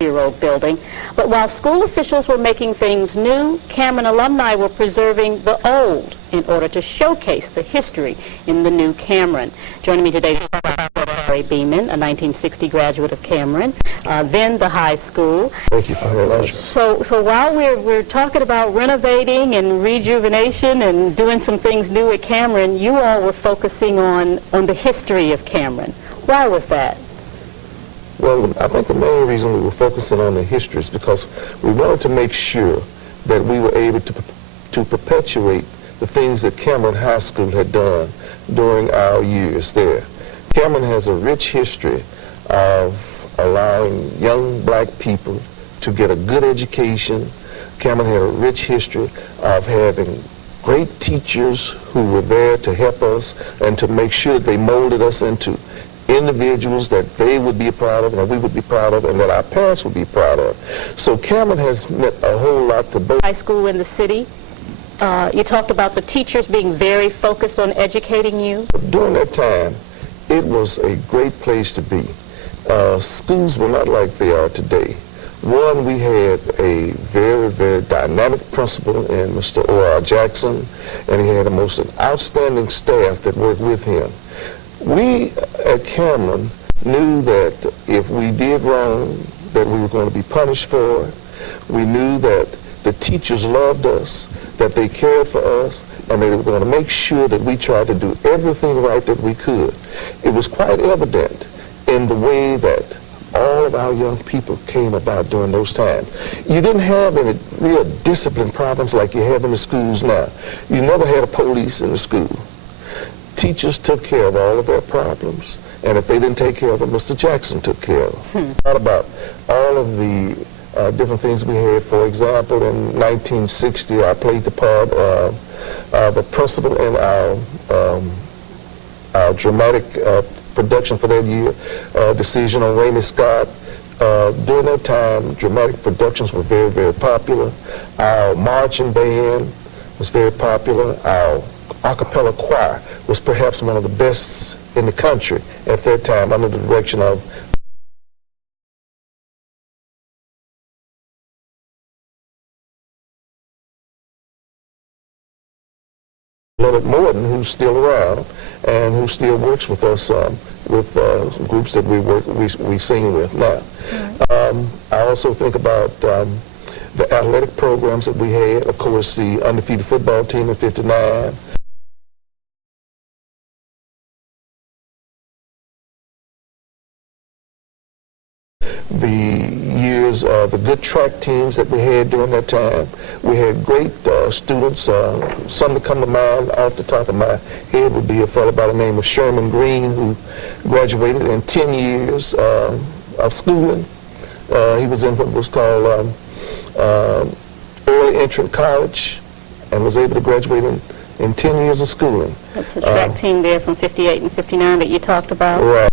year-old building. But while school officials were making things new, Cameron alumni were preserving the old in order to showcase the history in the new Cameron. Joining me today is Beamon, a 1960 graduate of Cameron, then the high school. Thank you for having us. So while we're talking about renovating and rejuvenation and doing some things new at Cameron, you all were focusing on the history of Cameron. Why was that? Well, I think the main reason we were focusing on the history is because we wanted to make sure that we were able to perpetuate the things that Cameron High School had done during our years there. Cameron has a rich history of allowing young black people to get a good education. Cameron had a rich history of having great teachers who were there to help us and to make sure that they molded us into individuals that they would be proud of and that we would be proud of and that our parents would be proud of. So Cameron has meant a whole lot to both. High school in the city, you talked about the teachers being very focused on educating you. During that time, it was a great place to be. Schools were not like they are today. One, we had a very, very dynamic principal in Mr. O.R. Jackson, and he had a most outstanding staff that worked with him. We at Cameron knew that if we did wrong, that we were going to be punished for it. We knew that the teachers loved us, that they cared for us, and they were going to make sure that we tried to do everything right that we could. It was quite evident in the way that all of our young people came about during those times. You didn't have any real discipline problems like you have in the schools now. You never had a police in the school. Teachers took care of all of their problems, and if they didn't take care of them, Mr. Jackson took care of them. Thought about all of the different things we had. For example, in 1960, I played the part of the principal in our dramatic production for that year, Decision on Raymond Scott. During that time, dramatic productions were very, very popular. Our marching band was very popular. Our a cappella choir was perhaps one of the best in the country at that time, under the direction of Leonard Morton, who's still around and who still works with us with some groups that we sing with now. I also think about the athletic programs that we had. Of course, the undefeated football team in '59. The years of the good track teams that we had during that time. We had great students. Some that come to mind off the top of my head would be a fellow by the name of Sherman Green, who graduated in 10 years of schooling. He was in what was called early entrant college and was able to graduate in 10 years of schooling. That's the track team there from '58 and '59 that you talked about. Right.